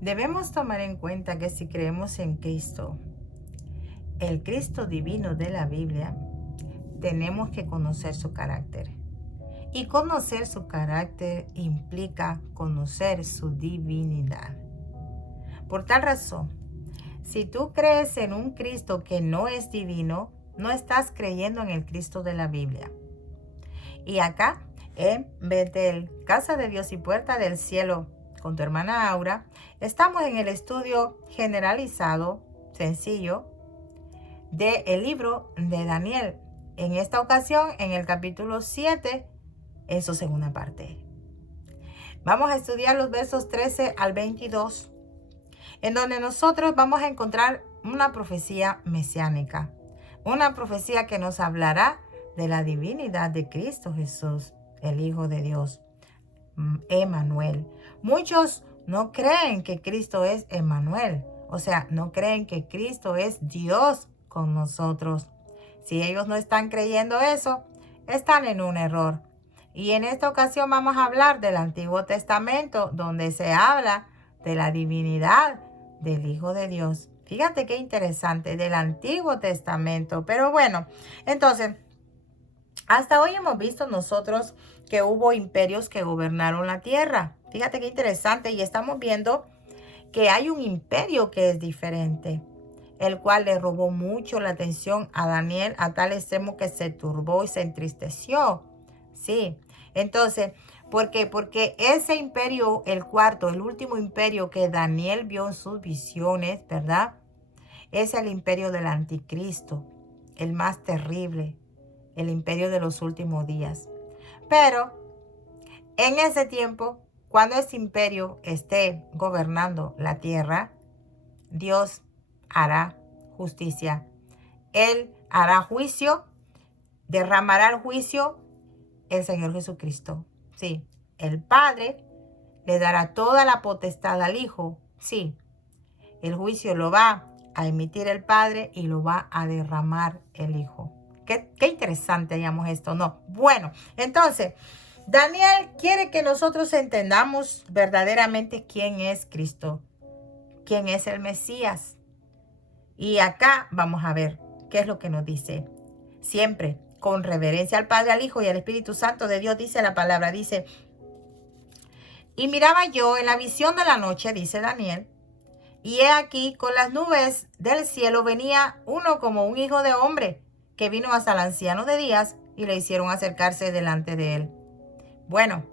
Debemos tomar en cuenta que si creemos en Cristo, el Cristo divino de la Biblia, tenemos que conocer su carácter. Y conocer su carácter implica conocer su divinidad. Por tal razón, si tú crees en un Cristo que no es divino, no estás creyendo en el Cristo de la Biblia. Y acá, en Betel, Casa de Dios y Puerta del Cielo, con tu hermana Aura, estamos en el estudio generalizado, sencillo, del libro de Daniel. En esta ocasión, en el capítulo 7, en su segunda parte. Vamos a estudiar los versos 13 al 22, en donde nosotros vamos a encontrar una profecía mesiánica, una profecía que nos hablará de la divinidad de Cristo Jesús, el Hijo de Dios, Emmanuel. Muchos no creen que Cristo es Emmanuel, o sea, no creen que Cristo es Dios con nosotros. Si ellos no están creyendo eso, están en un error. Y en esta ocasión vamos a hablar del Antiguo Testamento, donde se habla de la divinidad del Hijo de Dios. Fíjate qué interesante, del Antiguo Testamento. Pero bueno, entonces, hasta hoy hemos visto nosotros que hubo imperios que gobernaron la tierra. Fíjate qué interesante, y estamos viendo que hay un imperio que es diferente, el cual le robó mucho la atención a Daniel a tal extremo que se turbó y se entristeció. Sí, entonces, ¿por qué? Porque ese imperio, el cuarto, el último imperio que Daniel vio en sus visiones, ¿verdad? Es el imperio del anticristo, el más terrible, el imperio de los últimos días. Pero en ese tiempo, cuando ese imperio esté gobernando la tierra, Dios hará justicia. Él hará juicio, derramará el juicio el Señor Jesucristo. Sí, el Padre le dará toda la potestad al Hijo. Sí, el juicio lo va a emitir el Padre y lo va a derramar el Hijo. Qué interesante hallamos esto, ¿no? Bueno, entonces, Daniel quiere que nosotros entendamos verdaderamente quién es Cristo, quién es el Mesías. Y acá vamos a ver qué es lo que nos dice. Siempre con reverencia al Padre, al Hijo y al Espíritu Santo de Dios, dice la palabra, dice: y miraba yo en la visión de la noche, dice Daniel, y he aquí con las nubes del cielo venía uno como un hijo de hombre, que vino hasta el anciano de días y le hicieron acercarse delante de él. Bueno,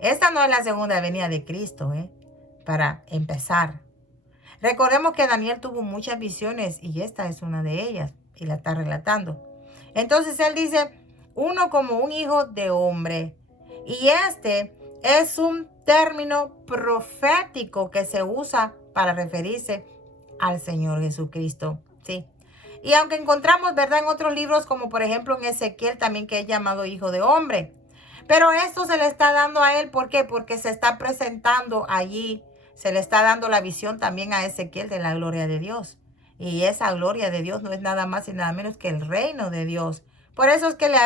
esta no es la segunda venida de Cristo, para empezar. Recordemos que Daniel tuvo muchas visiones y esta es una de ellas y la está relatando. Entonces él dice, uno como un hijo de hombre. Y este es un término profético que se usa para referirse al Señor Jesucristo. Sí. Y aunque encontramos, ¿verdad?, en otros libros, como por ejemplo en Ezequiel también, que es llamado hijo de hombre. Pero esto se le está dando a él, ¿por qué? Porque se está presentando allí. Se le está dando la visión también a Ezequiel de la gloria de Dios. Y esa gloria de Dios no es nada más y nada menos que el reino de Dios. Por eso es que le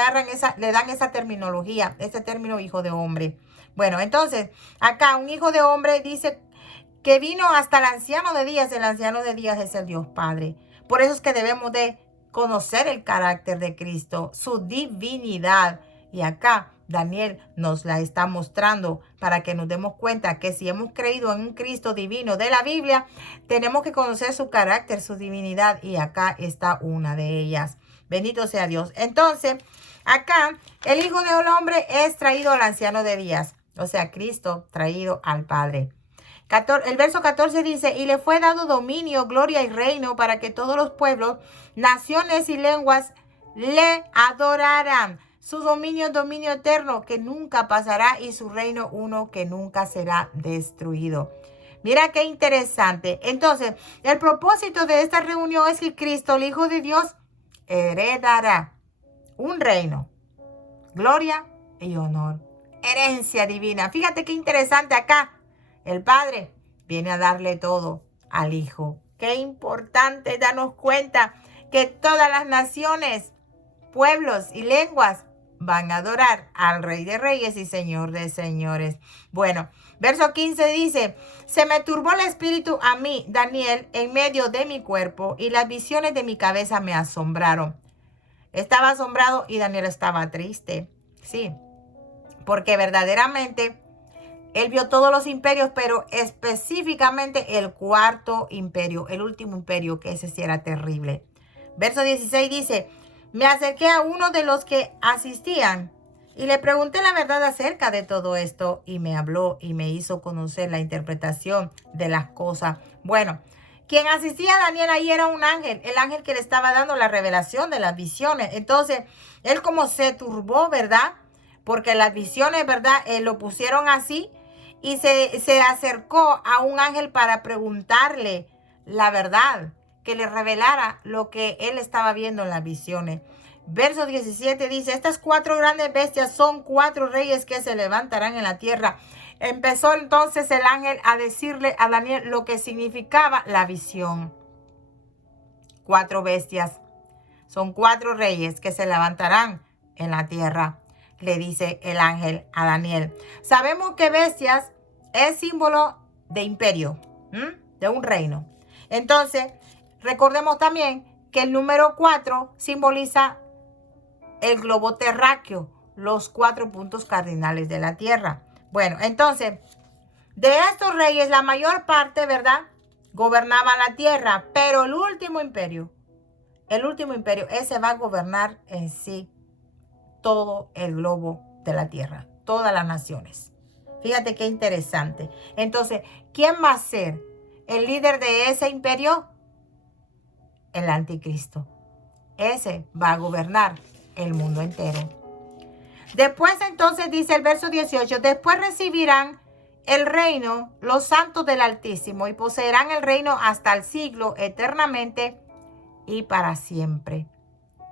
dan esa terminología, ese término hijo de hombre. Bueno, entonces, acá un hijo de hombre dice que vino hasta el anciano de días. El anciano de días es el Dios Padre. Por eso es que debemos de conocer el carácter de Cristo, su divinidad. Y acá Daniel nos la está mostrando para que nos demos cuenta que si hemos creído en un Cristo divino de la Biblia, tenemos que conocer su carácter, su divinidad, y acá está una de ellas. Bendito sea Dios. Entonces, acá el Hijo del Hombre es traído al anciano de días, o sea, Cristo traído al Padre. El verso 14 dice, y le fue dado dominio, gloria y reino para que todos los pueblos, naciones y lenguas le adoraran. Su dominio es dominio eterno que nunca pasará y su reino uno que nunca será destruido. Mira qué interesante. Entonces, el propósito de esta reunión es que Cristo, el Hijo de Dios, heredará un reino, gloria y honor, herencia divina. Fíjate qué interesante acá. El Padre viene a darle todo al Hijo. Qué importante darnos cuenta que todas las naciones, pueblos y lenguas van a adorar al Rey de Reyes y Señor de Señores. Bueno, verso 15 dice, se me turbó el espíritu a mí, Daniel, en medio de mi cuerpo, y las visiones de mi cabeza me asombraron. Estaba asombrado y Daniel estaba triste. Sí, porque verdaderamente él vio todos los imperios, pero específicamente el cuarto imperio, el último imperio, que ese sí era terrible. Verso 16 dice, me acerqué a uno de los que asistían y le pregunté la verdad acerca de todo esto, y me habló y me hizo conocer la interpretación de las cosas. Bueno, quien asistía a Daniel ahí era un ángel, el ángel que le estaba dando la revelación de las visiones. Entonces, él como se turbó, ¿verdad? Porque las visiones, ¿verdad? Lo pusieron así, y se acercó a un ángel para preguntarle la verdad, que le revelara lo que él estaba viendo en las visiones. Verso 17 dice, estas 4 grandes bestias son 4 reyes que se levantarán en la tierra. Empezó entonces el ángel a decirle a Daniel lo que significaba la visión. 4 bestias. Son 4 reyes que se levantarán en la tierra, le dice el ángel a Daniel. Sabemos que bestias es símbolo de imperio, de un reino. Entonces, recordemos también que el número 4 simboliza el globo terráqueo, los 4 puntos cardinales de la tierra. Bueno, entonces, de estos reyes, la mayor parte, ¿verdad?, gobernaba la tierra, pero el último imperio, ese va a gobernar en sí todo el globo de la tierra, todas las naciones. Fíjate qué interesante. Entonces, ¿quién va a ser el líder de ese imperio? El anticristo. Ese va a gobernar el mundo entero. Después entonces dice el verso 18, después recibirán el reino los santos del Altísimo y poseerán el reino hasta el siglo, eternamente y para siempre.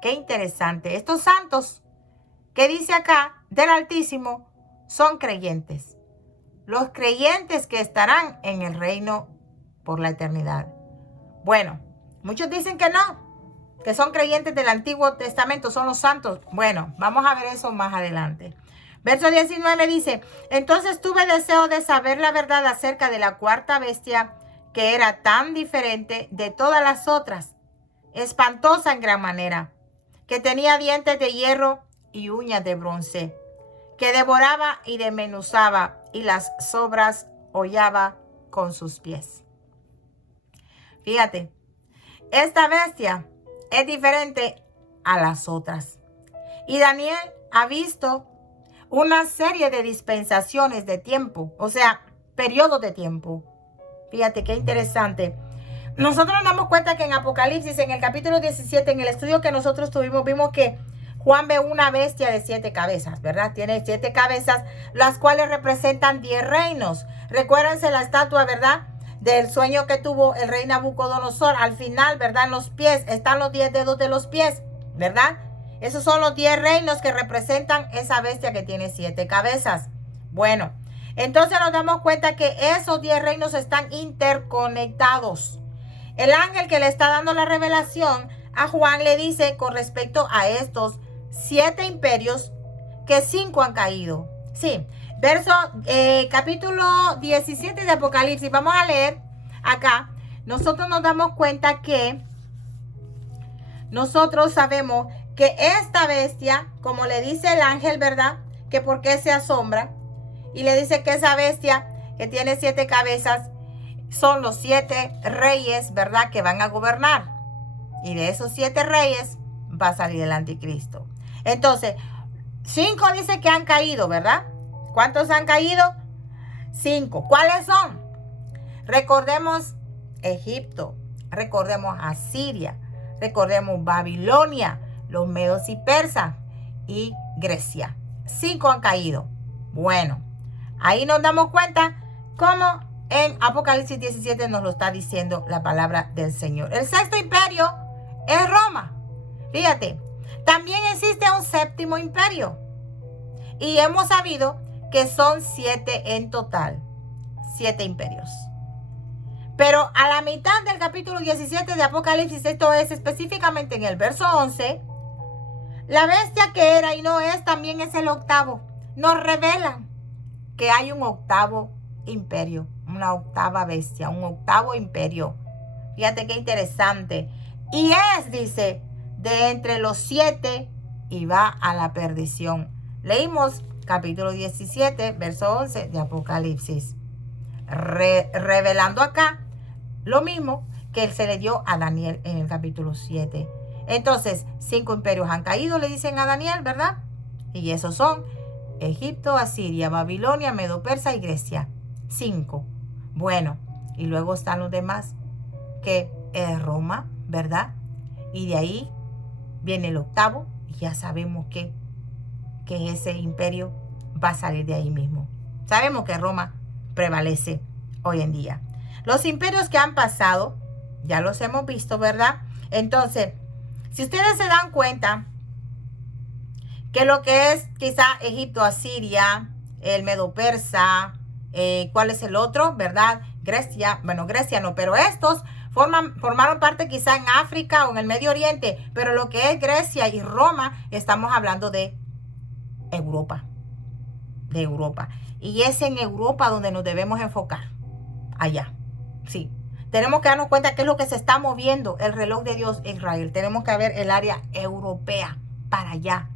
Qué interesante. Estos santos que dice acá del Altísimo son creyentes. Los creyentes que estarán en el reino por la eternidad. Bueno, muchos dicen que no, que son creyentes del Antiguo Testamento, son los santos. Bueno, vamos a ver eso más adelante. Verso 19 dice, entonces tuve deseo de saber la verdad acerca de la 4ª bestia, que era tan diferente de todas las otras, espantosa en gran manera, que tenía dientes de hierro y uñas de bronce, que devoraba y desmenuzaba, y las sobras hollaba con sus pies. Fíjate, esta bestia es diferente a las otras. Y Daniel ha visto una serie de dispensaciones de tiempo, o sea, periodos de tiempo. Fíjate qué interesante. Nosotros nos damos cuenta que en Apocalipsis, en el capítulo 17, en el estudio que nosotros tuvimos, vimos que Juan ve una bestia de 7 cabezas, ¿verdad? Tiene 7 cabezas, las cuales representan 10 reinos. Recuérdense la estatua, ¿verdad?, del sueño que tuvo el rey Nabucodonosor. Al final, ¿verdad?, en los pies están los 10 dedos de los pies, ¿verdad? Esos son los 10 reinos que representan esa bestia que tiene 7 cabezas. Bueno, entonces nos damos cuenta que esos 10 reinos están interconectados. El ángel que le está dando la revelación a Juan le dice con respecto a estos 7 imperios que 5 han caído. Sí, capítulo 17 de Apocalipsis. Vamos a leer acá. Nosotros nos damos cuenta que nosotros sabemos que esta bestia, como le dice el ángel, ¿verdad?, que por qué se asombra, y le dice que esa bestia que tiene 7 cabezas son los 7 reyes, ¿verdad?, que van a gobernar. Y de esos 7 reyes va a salir el anticristo. Entonces, 5 dice que han caído, ¿verdad? ¿Cuántos han caído? 5. ¿Cuáles son? Recordemos Egipto, recordemos Asiria, recordemos Babilonia, los medos y persas y Grecia. 5 han caído. Bueno, ahí nos damos cuenta cómo en Apocalipsis 17 nos lo está diciendo la palabra del Señor. El 6º imperio es Roma. Fíjate, también existe un 7º imperio. Y hemos sabido que son 7 en total. 7 imperios. Pero a la mitad del capítulo 17 de Apocalipsis, esto es específicamente en el verso 11, La bestia que era y no es también es el octavo. Nos revelan que hay un octavo imperio, una octava bestia, un octavo imperio. Fíjate qué interesante. Y es, dice, de entre los 7 y va a la perdición. Leímos capítulo 17, verso 11 de Apocalipsis. Revelando acá lo mismo que se le dio a Daniel en el capítulo 7. Entonces, 5 imperios han caído, le dicen a Daniel, ¿verdad? Y esos son Egipto, Asiria, Babilonia, Medo-Persa y Grecia. 5. Bueno, y luego están los demás, que es Roma, ¿verdad? Y de ahí viene el octavo, y ya sabemos que ese imperio va a salir de ahí mismo. Sabemos que Roma prevalece hoy en día. Los imperios que han pasado, ya los hemos visto, ¿verdad? Entonces, si ustedes se dan cuenta que lo que es quizá Egipto, Asiria, el Medo-Persa, ¿cuál es el otro? ¿Verdad? Grecia, bueno, Grecia no, pero estos formaron parte quizá en África o en el Medio Oriente, pero lo que es Grecia y Roma, estamos hablando de Europa, y es en Europa donde nos debemos enfocar, allá, sí. Tenemos que darnos cuenta qué es lo que se está moviendo el reloj de Dios en Israel. Tenemos que ver el área europea para allá,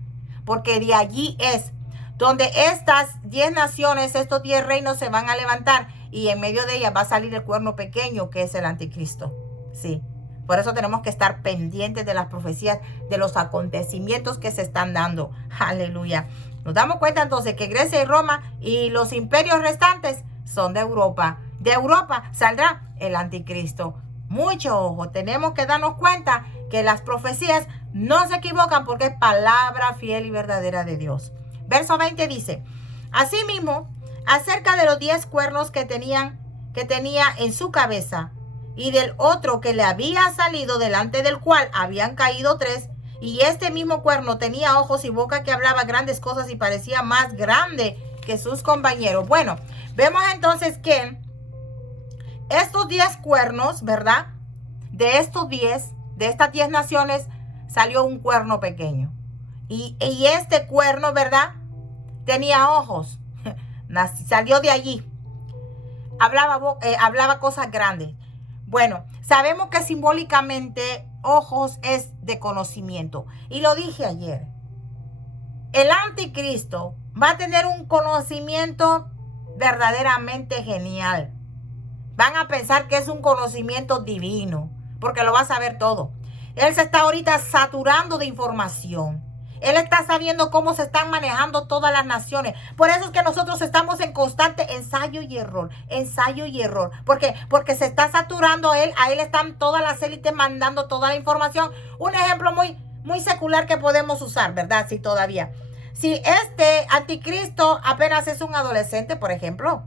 porque de allí es donde estas 10 naciones, estos 10 reinos se van a levantar, y en medio de ellas va a salir el cuerno pequeño, que es el anticristo, sí. Por eso tenemos que estar pendientes de las profecías, de los acontecimientos que se están dando. Aleluya. Nos damos cuenta entonces que Grecia y Roma y los imperios restantes son de Europa. De Europa saldrá el anticristo. Mucho ojo, tenemos que darnos cuenta que las profecías no se equivocan, porque es palabra fiel y verdadera de Dios. Verso 20 dice: asimismo, acerca de los 10 cuernos que tenía en su cabeza, y del otro que le había salido, delante del cual habían caído 3, y este mismo cuerno tenía ojos y boca que hablaba grandes cosas y parecía más grande que sus compañeros. Bueno, vemos entonces que estos 10 cuernos, ¿verdad? De estas 10 naciones salió un cuerno pequeño. Y este cuerno, ¿verdad? Tenía ojos. Salió de allí. Hablaba cosas grandes. Bueno, sabemos que simbólicamente ojos es de conocimiento. Y lo dije ayer. El anticristo va a tener un conocimiento verdaderamente genial. Van a pensar que es un conocimiento divino, porque lo va a saber todo. Él se está ahorita saturando de información. Él está sabiendo cómo se están manejando todas las naciones. Por eso es que nosotros estamos en constante ensayo y error. Ensayo y error. ¿Por qué? Porque se está saturando él. A él están todas las élites mandando toda la información. Un ejemplo muy secular que podemos usar, ¿verdad? Sí, todavía. Si este anticristo apenas es un adolescente, por ejemplo,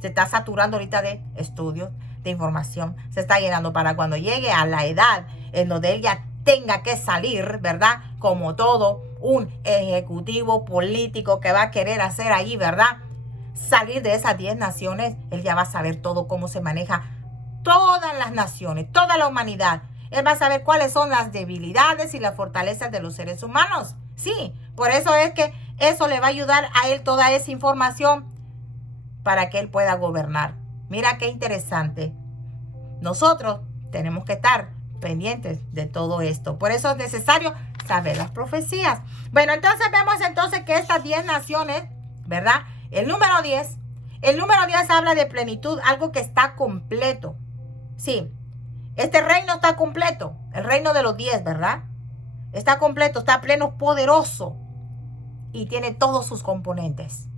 se está saturando ahorita de estudios, de información. Se está llenando para cuando llegue a la edad en donde él ya tenga que salir, ¿verdad? Como todo un ejecutivo político que va a querer hacer ahí, ¿verdad? Salir de esas 10 naciones, él ya va a saber todo cómo se maneja todas las naciones, toda la humanidad. Él va a saber cuáles son las debilidades y las fortalezas de los seres humanos. Sí, por eso es que eso le va a ayudar a él toda esa información para que él pueda gobernar. Mira qué interesante. Nosotros tenemos que estar pendientes de todo esto. Por eso es necesario saber las profecías. Bueno, entonces vemos entonces que estas 10 naciones, ¿verdad? El número 10 habla de plenitud, algo que está completo. Sí, este reino está completo. El reino de los 10, ¿verdad? Está completo, está pleno, poderoso. Y tiene todos sus componentes.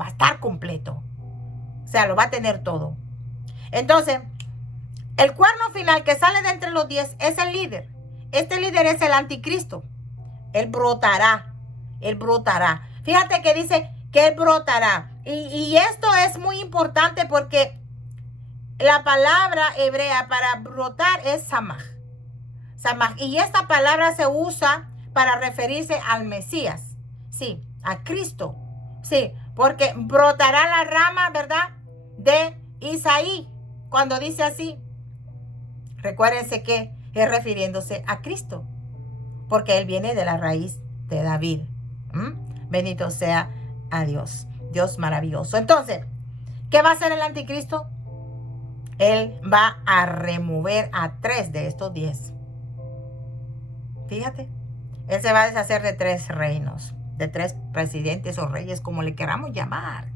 Va a estar completo. O sea, lo va a tener todo. Entonces, el cuerno final que sale de entre los 10 es el líder. Este líder es el anticristo. Él brotará. Él brotará. Fíjate que dice que él brotará. Y esto es muy importante porque la palabra hebrea para brotar es samaj. Samaj. Y esta palabra se usa para referirse al Mesías. Sí, a Cristo. Sí, porque brotará la rama, ¿verdad? De Isaí. Cuando dice así, recuérdense que es refiriéndose a Cristo. porque él viene de la raíz de David. Bendito sea a Dios. Dios maravilloso. Entonces, ¿qué va a hacer el anticristo? Él va a remover a 3 de estos 10. Fíjate. Él se va a deshacer de 3 reinos, de 3 presidentes o reyes, como le queramos llamar.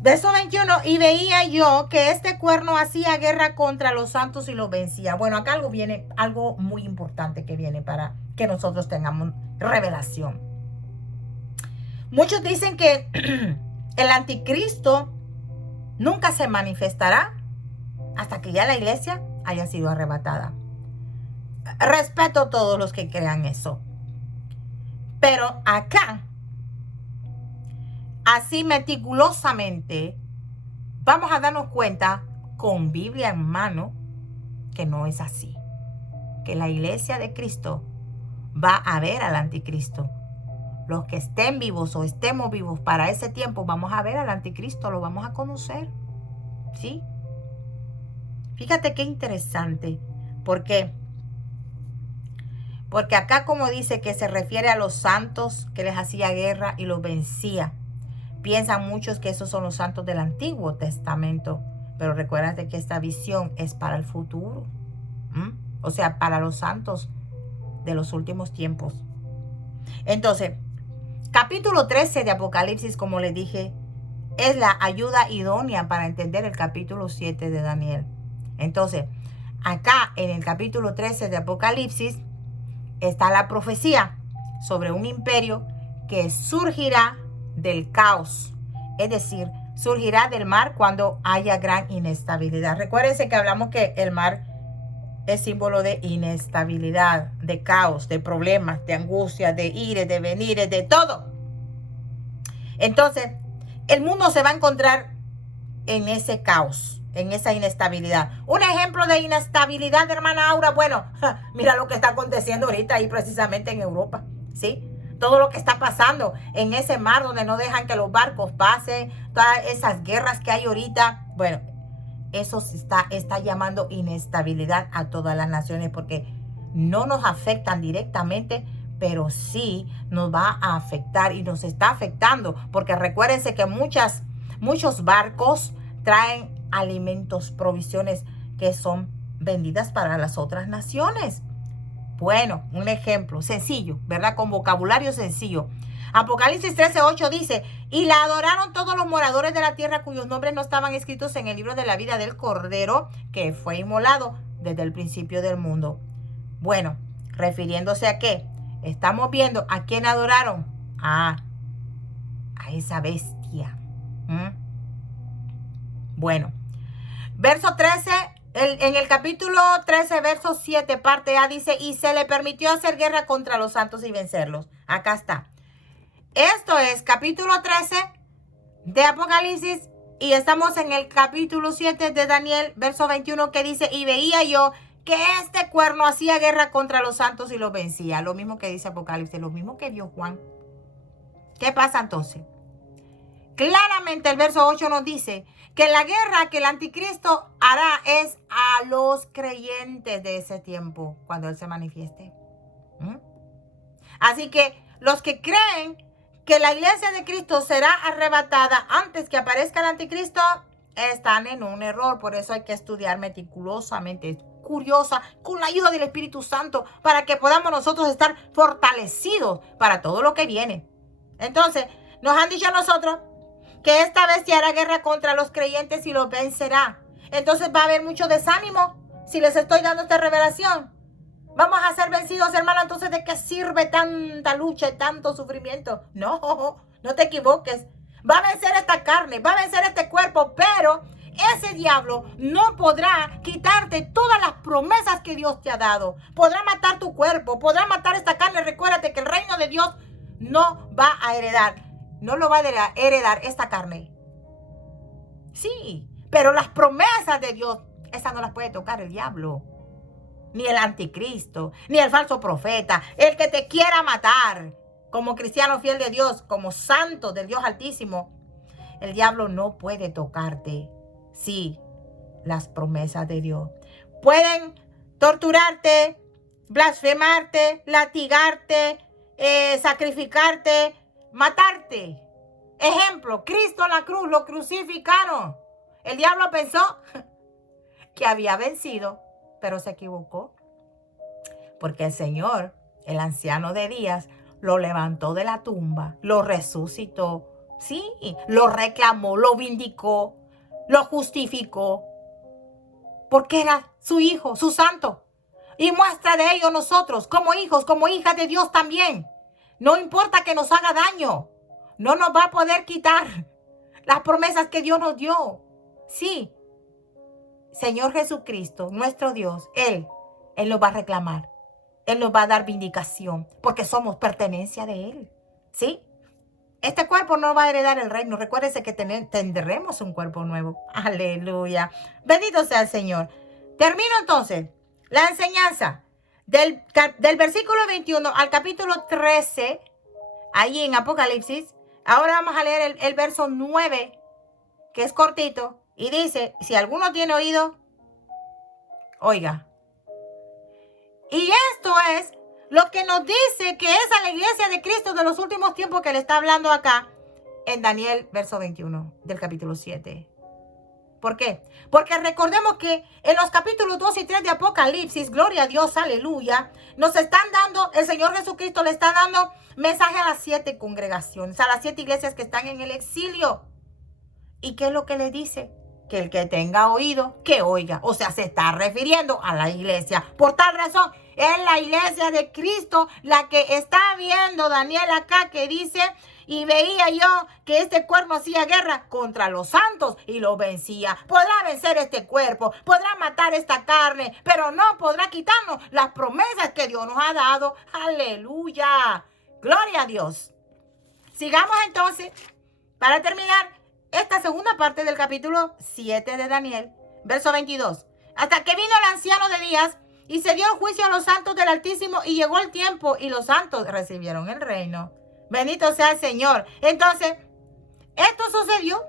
Verso 21, y veía yo que este cuerno hacía guerra contra los santos y los vencía. Bueno, acá algo muy importante que viene para que nosotros tengamos revelación. Muchos dicen que el anticristo nunca se manifestará hasta que ya la iglesia haya sido arrebatada. Respeto a todos los que crean eso. Pero acá, así meticulosamente, vamos a darnos cuenta con Biblia en mano que no es así. Que la iglesia de Cristo va a ver al anticristo. Los que estén vivos o estemos vivos para ese tiempo, vamos a ver al anticristo, lo vamos a conocer. ¿Sí? Fíjate qué interesante. ¿Por qué? Porque acá, como dice, que se refiere a los santos que les hacía guerra y los vencía. Piensan muchos que esos son los santos del Antiguo Testamento. Pero recuérdate que esta visión es para el futuro. O sea, para los santos de los últimos tiempos. Entonces, capítulo 13 de Apocalipsis, como les dije, es la ayuda idónea para entender el capítulo 7 de Daniel. Entonces, acá en el capítulo 13 de Apocalipsis está la profecía sobre un imperio que surgirá del caos. Es decir, surgirá del mar cuando haya gran inestabilidad. Recuérdense que hablamos que el mar es símbolo de inestabilidad, de caos, de problemas, de angustia, de ires, de venires, de todo. Entonces, el mundo se va a encontrar en ese caos, en esa inestabilidad. Un ejemplo de inestabilidad, hermana Aura, bueno, mira lo que está aconteciendo ahorita ahí precisamente en Europa, ¿sí? Todo lo que está pasando en ese mar donde no dejan que los barcos pasen, todas esas guerras que hay ahorita, bueno, eso está llamando inestabilidad a todas las naciones porque no nos afectan directamente, pero sí nos va a afectar y nos está afectando. Porque recuérdense que muchos barcos traen alimentos, provisiones que son vendidas para las otras naciones. Bueno, un ejemplo sencillo, ¿verdad? Con vocabulario sencillo. Apocalipsis 13:8 dice, y la adoraron todos los moradores de la tierra cuyos nombres no estaban escritos en el libro de la vida del Cordero que fue inmolado desde el principio del mundo. Bueno, refiriéndose a qué, estamos viendo a quién adoraron, a esa bestia. Bueno, verso 13, en el capítulo 13, verso 7, parte A, dice, y se le permitió hacer guerra contra los santos y vencerlos. Acá está. Esto es capítulo 13 de Apocalipsis y estamos en el capítulo 7 de Daniel, verso 21, que dice, y veía yo que este cuerno hacía guerra contra los santos y los vencía. Lo mismo que dice Apocalipsis, lo mismo que vio Juan. ¿Qué pasa entonces? Claramente el verso 8 nos dice que la guerra que el anticristo hará es a los creyentes de ese tiempo, cuando él se manifieste. Así que los que creen que la iglesia de Cristo será arrebatada antes que aparezca el anticristo, están en un error. Por eso hay que estudiar meticulosamente, curiosa, con la ayuda del Espíritu Santo, para que podamos nosotros estar fortalecidos para todo lo que viene. Entonces, nos han dicho a nosotros que esta bestia hará guerra contra los creyentes y los vencerá. Entonces va a haber mucho desánimo si les estoy dando esta revelación. Vamos a ser vencidos, hermano. Entonces, ¿de qué sirve tanta lucha y tanto sufrimiento? No te equivoques. Va a vencer esta carne, va a vencer este cuerpo, pero ese diablo no podrá quitarte todas las promesas que Dios te ha dado. Podrá matar tu cuerpo, podrá matar esta carne. Recuérdate que el reino de Dios no va a heredar. No lo va a heredar esta carne. Sí, pero las promesas de Dios, esas no las puede tocar el diablo. Ni el anticristo, ni el falso profeta, el que te quiera matar. Como cristiano fiel de Dios, como santo del Dios Altísimo, el diablo no puede tocarte. Sí, las promesas de Dios. Pueden torturarte, blasfemarte, latigarte, sacrificarte, matarte. Ejemplo, Cristo en la cruz, lo crucificaron. El diablo pensó que había vencido, pero se equivocó. Porque el Señor, el anciano de días, lo levantó de la tumba, lo resucitó, sí, lo reclamó, lo vindicó, lo justificó, porque era su hijo, su santo. Y muestra de ello nosotros, como hijos, como hijas de Dios también. No importa que nos haga daño, no nos va a poder quitar las promesas que Dios nos dio. Sí, Señor Jesucristo, nuestro Dios, Él nos va a reclamar. Él nos va a dar vindicación, porque somos pertenencia de Él. ¿Sí? Este cuerpo no va a heredar el reino. Recuérdese que tendremos un cuerpo nuevo. Aleluya. Bendito sea el Señor. Termino entonces la enseñanza del versículo 21 al capítulo 13, ahí en Apocalipsis. Ahora vamos a leer el verso 9, que es cortito, y dice, si alguno tiene oído, oiga. Y esto es lo que nos dice que es a la iglesia de Cristo de los últimos tiempos que le está hablando acá en Daniel, verso 21 del capítulo 7. ¿Por qué? Porque recordemos que en los capítulos 2 y 3 de Apocalipsis, gloria a Dios, aleluya, nos están dando, el Señor Jesucristo le está dando mensaje a las 7 congregaciones, a las 7 iglesias que están en el exilio. ¿Y qué es lo que le dice? Que el que tenga oído, que oiga. O sea, se está refiriendo a la iglesia. Por tal razón, es la iglesia de Cristo la que está viendo Daniel acá, que dice, y veía yo que este cuerpo hacía guerra contra los santos y los vencía. Podrá vencer este cuerpo, podrá matar esta carne, pero no podrá quitarnos las promesas que Dios nos ha dado. Aleluya. Gloria a Dios. Sigamos entonces, para terminar, esta segunda parte del capítulo 7 de Daniel, verso 22. Hasta que vino el anciano de días y se dio juicio a los santos del Altísimo y llegó el tiempo y los santos recibieron el reino. Bendito sea el Señor. Entonces, esto sucedió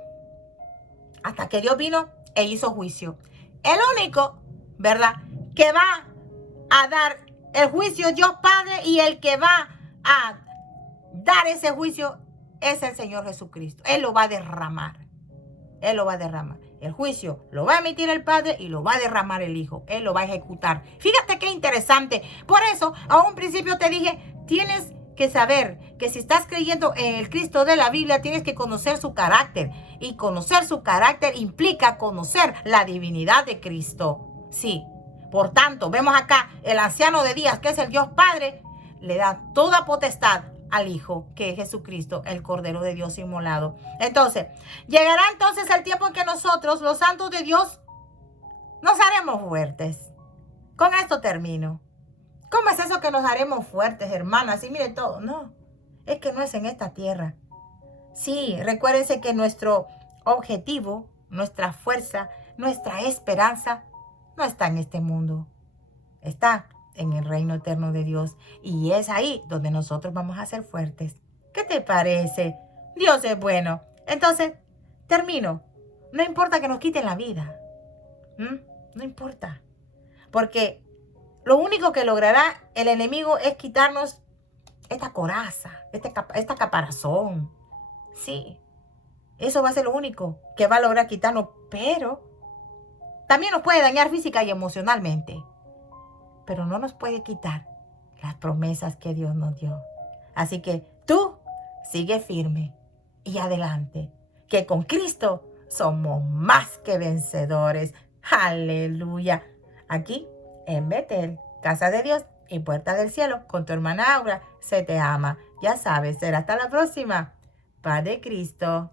hasta que Dios vino e hizo juicio. El único, ¿verdad?, que va a dar el juicio Dios Padre, y el que va a dar ese juicio es el Señor Jesucristo. Él lo va a derramar. Él lo va a derramar. El juicio lo va a emitir el Padre y lo va a derramar el Hijo. Él lo va a ejecutar. Fíjate qué interesante. Por eso, a un principio te dije, tienes que saber que si estás creyendo en el Cristo de la Biblia, tienes que conocer su carácter. Y conocer su carácter implica conocer la divinidad de Cristo. Sí. Por tanto, vemos acá el anciano de días, que es el Dios Padre, le da toda potestad al Hijo, que es Jesucristo, el Cordero de Dios inmolado. Entonces, llegará entonces el tiempo en que nosotros, los santos de Dios, nos haremos fuertes. Con esto termino. ¿Cómo es eso que nos haremos fuertes, hermanas? Y mire todo, no, es que no es en esta tierra. Sí, recuérdense que nuestro objetivo, nuestra fuerza, nuestra esperanza, no está en este mundo. Está en el reino eterno de Dios. Y es ahí donde nosotros vamos a ser fuertes. ¿Qué te parece? Dios es bueno. Entonces, termino. No importa que nos quiten la vida. No importa. Porque lo único que logrará el enemigo es quitarnos esta coraza, esta caparazón. Sí. Eso va a ser lo único que va a lograr quitarnos. Pero también nos puede dañar física y emocionalmente. Pero no nos puede quitar las promesas que Dios nos dio. Así que tú sigue firme y adelante, que con Cristo somos más que vencedores. Aleluya. Aquí en Betel, casa de Dios y puerta del cielo, con tu hermana Aura, se te ama. Ya sabes, será hasta la próxima. Paz de Cristo.